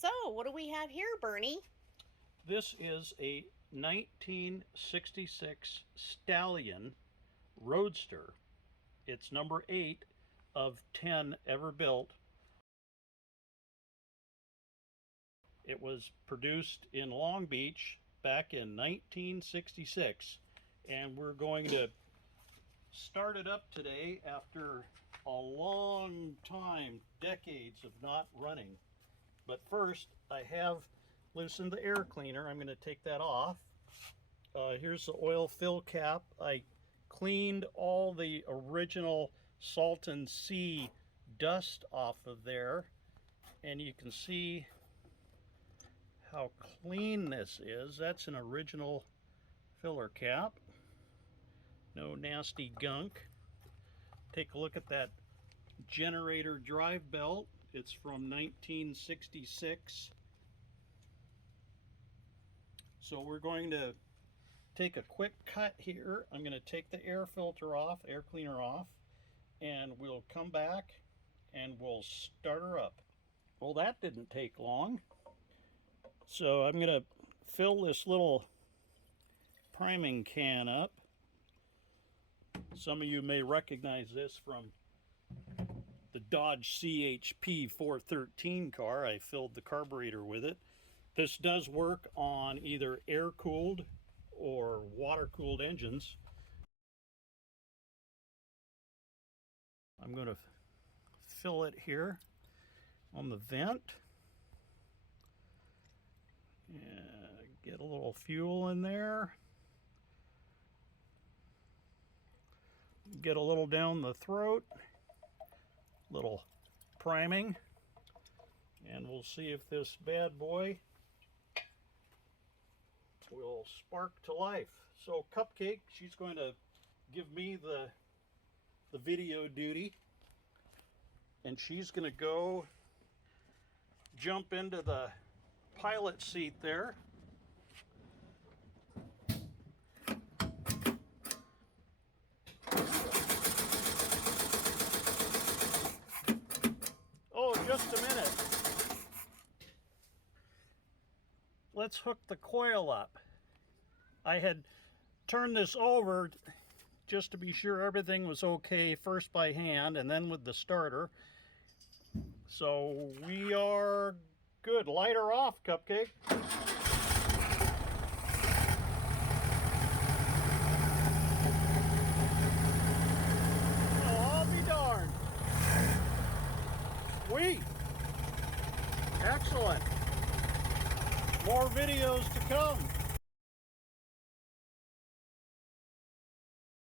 So, what do we have here, Bernie? This is a 1966 Stallion Roadster. It's number 8 of 10 ever built. It was produced in Long Beach back in 1966, and we're going to start it up today after a long time, decades of not running. But first, I have loosened the air cleaner. I'm going to take that off. Here's the oil fill cap. I cleaned all the original Salton Sea dust off of there, and you can see how clean this is. That's an original filler cap. No nasty gunk. Take a look at that generator drive belt. It's from 1966. So we're going to take a quick cut here. I'm going to take the air filter off, air cleaner off, and we'll come back and we'll start her up. Well, that didn't take long. So I'm going to fill this little priming can up. Some of you may recognize this from the Dodge CHP 413 car. I filled the carburetor with it. This does work on either air-cooled or water-cooled engines. I'm going to fill it here on the vent. Get a little fuel in there. Get a little down the throat. Little priming. And we'll see if this bad boy will spark to life. So Cupcake, she's going to give me the video duty, and she's going to go jump into the pilot seat there. Oh, just a minute. Let's hook the coil up. I had turned this over just to be sure everything was okay, first by hand and then with the starter. So we are good. Light her off, Cupcake. Oh, I'll be darned. Sweet. Excellent. More videos to come.